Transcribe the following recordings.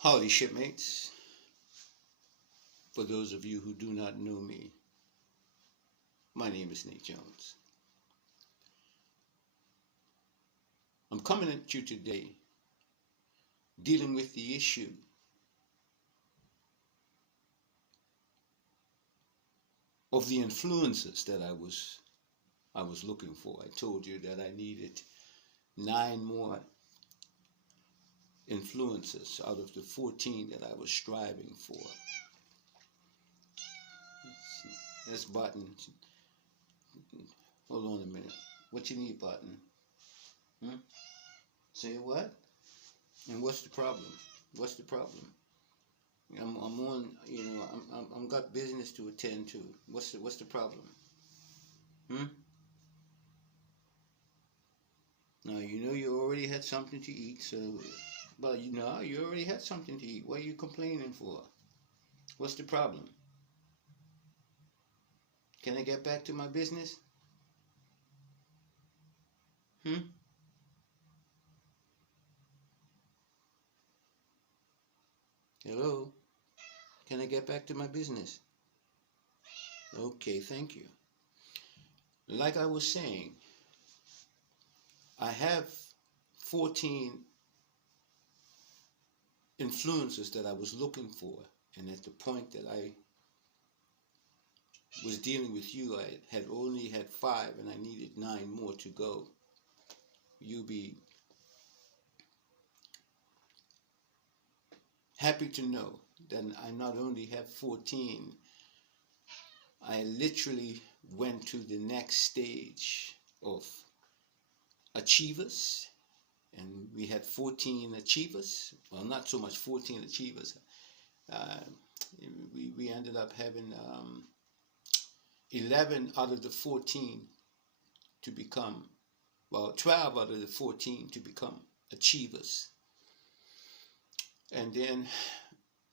Howdy, shipmates. For those of you who do not know me, my name is Nate Jones. I'm coming at you today dealing with the issue of the influences that I was looking for. I told you that I needed 9 more influences out of the 14 that I was striving for. This button. Hold on a minute. What you need, button? Say what? And what's the problem? What's the problem? I'm on. I'm got business to attend to. What's the problem? Now you already had something to eat, so. But you already had something to eat. What are you complaining for? What's the problem? Can I get back to my business? Hello? Can I get back to my business? Okay, thank you. Like I was saying, I have 14 influences that I was looking for, and at the point that I was dealing with you, I had only had 5 and I needed 9 more to go. You'll be happy to know that I not only have 14, I literally went to the next stage of achievers, and we had 14 achievers. Well, not so much 14 achievers. We ended up having 11 out of the 14 to become, 12 out of the 14 to become achievers. And then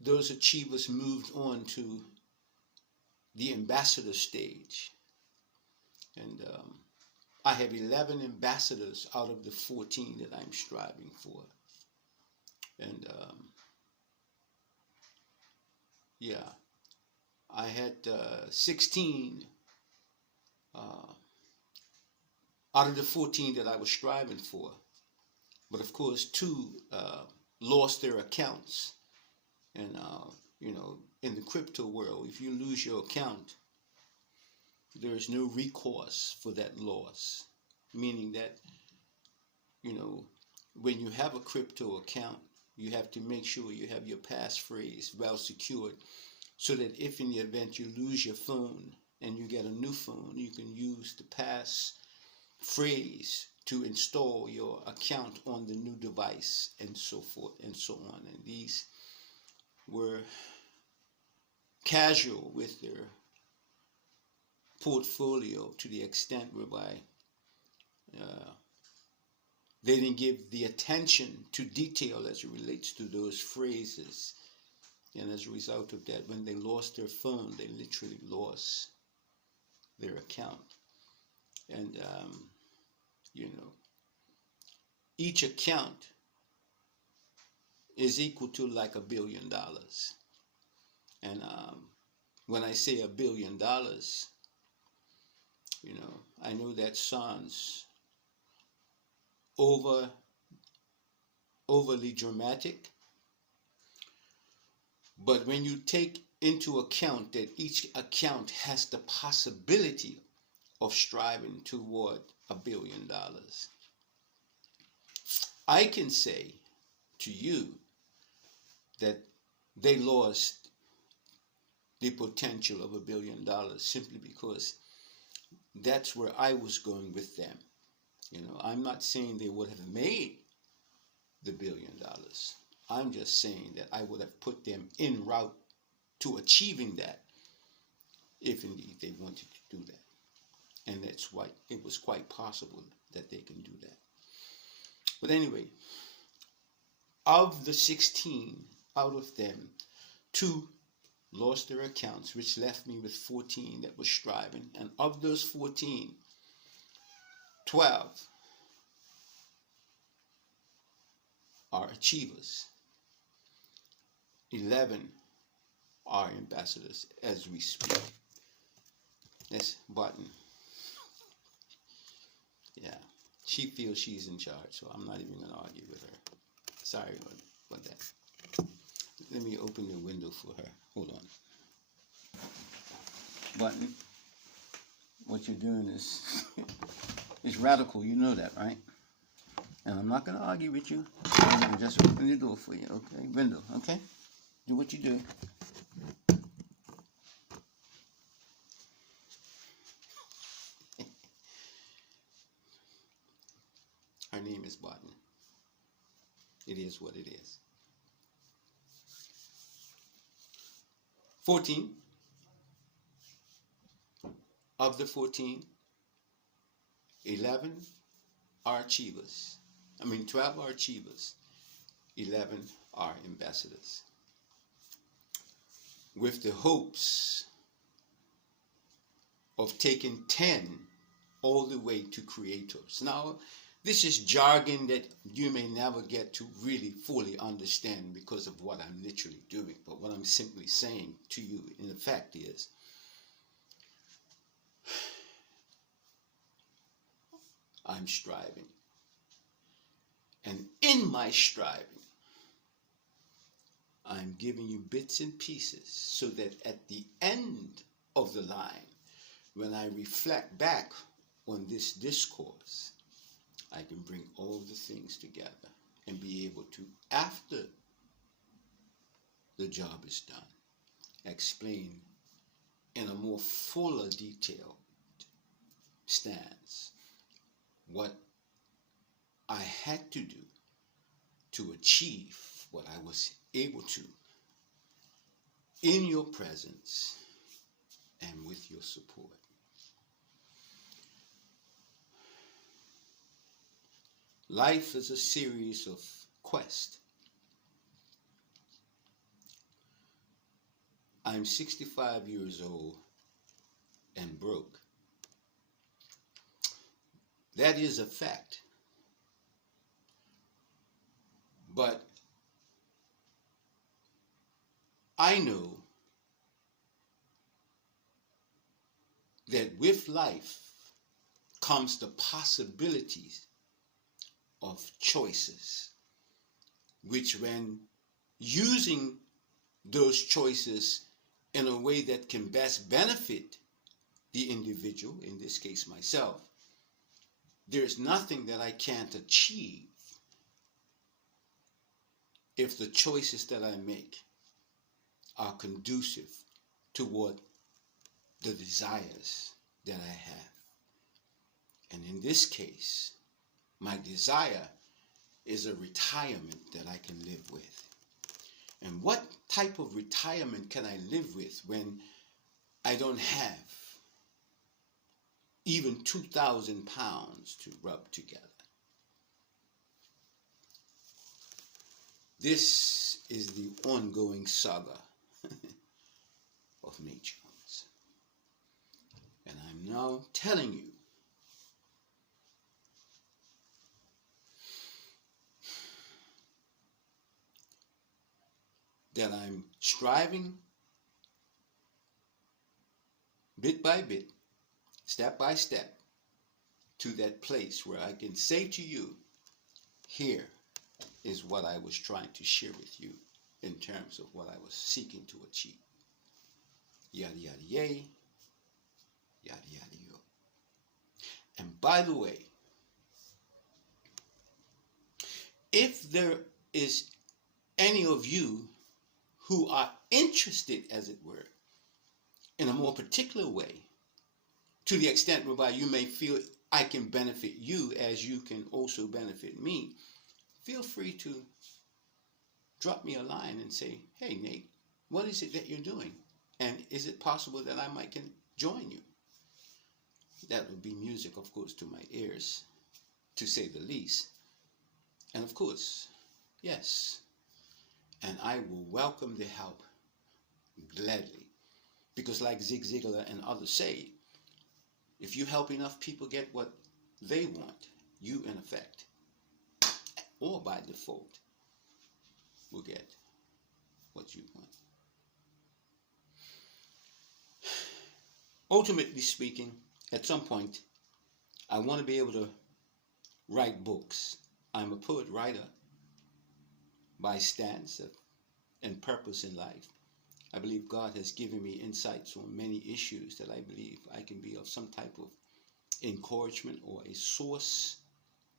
those achievers moved on to the ambassador stage. And I have 11 ambassadors out of the 14 that I'm striving for. And I had 16 out of the 14 that I was striving for. But of course, 2 lost their accounts. And in the crypto world, if you lose your account, there is no recourse for that loss. Meaning that, when you have a crypto account, you have to make sure you have your passphrase well secured, so that if in the event you lose your phone and you get a new phone, you can use the passphrase to install your account on the new device, and so forth and so on. And these were casual with their portfolio to the extent whereby they didn't give the attention to detail as it relates to those phrases. And as a result of that, when they lost their phone, they literally lost their account. And each account is equal to like $1 billion. And when I say $1 billion, I know that sounds overly dramatic, but when you take into account that each account has the possibility of striving toward $1 billion, I can say to you that they lost the potential of $1 billion simply because that's where I was going with them. I'm not saying they would have made the $1 billion. I'm just saying that I would have put them en route to achieving that, if indeed they wanted to do that. And that's why it was quite possible that they can do that. But anyway, of the 16, out of them, 2 lost their accounts, which left me with 14 that was striving. And of those 14, 12 are achievers. 11 are ambassadors as we speak. That's Button. Yeah, she feels she's in charge, so I'm not even going to argue with her. Sorry about that. Let me open the window for her. Hold on. Button, what you're doing is is radical. You know that, right? And I'm not going to argue with you. I'm going to just open the door for you, okay? Window, okay? Do what you do. Her name is Button. It is what it is. 14 of the 14, 11 are achievers. 12 are achievers. 11 are ambassadors. With the hopes of taking 10 all the way to creators. Now, this is jargon that you may never get to really fully understand because of what I'm literally doing. But what I'm simply saying to you, in effect, is I'm striving. And in my striving, I'm giving you bits and pieces so that at the end of the line, when I reflect back on this discourse, I can bring all the things together and be able to, after the job is done, explain in a more fuller detailed stance what I had to do to achieve what I was able to in your presence and with your support. Life is a series of quests. I'm 65 years old and broke. That is a fact. But I know that with life comes the possibilities of choices, which when using those choices in a way that can best benefit the individual, in this case myself, there's nothing that I can't achieve if the choices that I make are conducive toward the desires that I have. And in this case, my desire is a retirement that I can live with. And what type of retirement can I live with when I don't have even 2,000 pounds to rub together? This is the ongoing saga of Nate Jones. And I'm now telling you that I'm striving bit by bit, step by step, to that place where I can say to you, here is what I was trying to share with you in terms of what I was seeking to achieve. Yada yada yay, yada yada yo. And by the way, if there is any of you who are interested, as it were, in a more particular way, to the extent whereby you may feel I can benefit you as you can also benefit me, feel free to drop me a line and say, hey, Nate, what is it that you're doing? And is it possible that I might can join you? That would be music, of course, to my ears, to say the least. And of course, yes, and I will welcome the help gladly. Because like Zig Ziglar and others say, if you help enough people get what they want, you in effect, or by default, will get what you want. Ultimately speaking, at some point, I want to be able to write books. I'm a poet writer by stance and purpose in life. I believe God has given me insights on many issues that I believe I can be of some type of encouragement or a source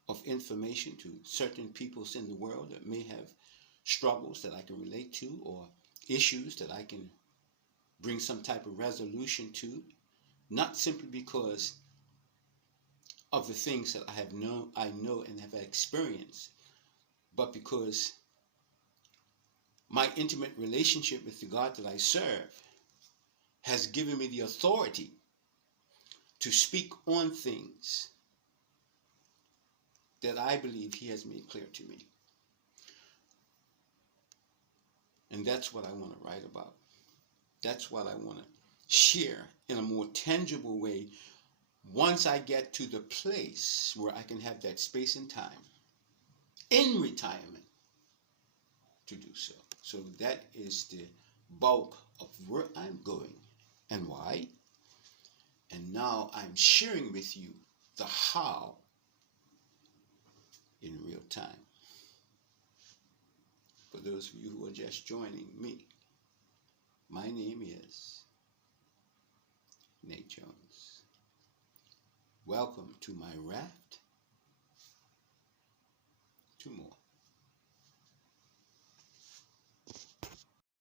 of information to certain peoples in the world that may have struggles that I can relate to, or issues that I can bring some type of resolution to, not simply because of the things that I know and have experienced, but because my intimate relationship with the God that I serve has given me the authority to speak on things that I believe He has made clear to me. And that's what I want to write about. That's what I want to share in a more tangible way once I get to the place where I can have that space and time in retirement to do so. So that is the bulk of where I'm going and why. And now I'm sharing with you the how in real time. For those of you who are just joining me, my name is Nate Jones. Welcome to my raft to more.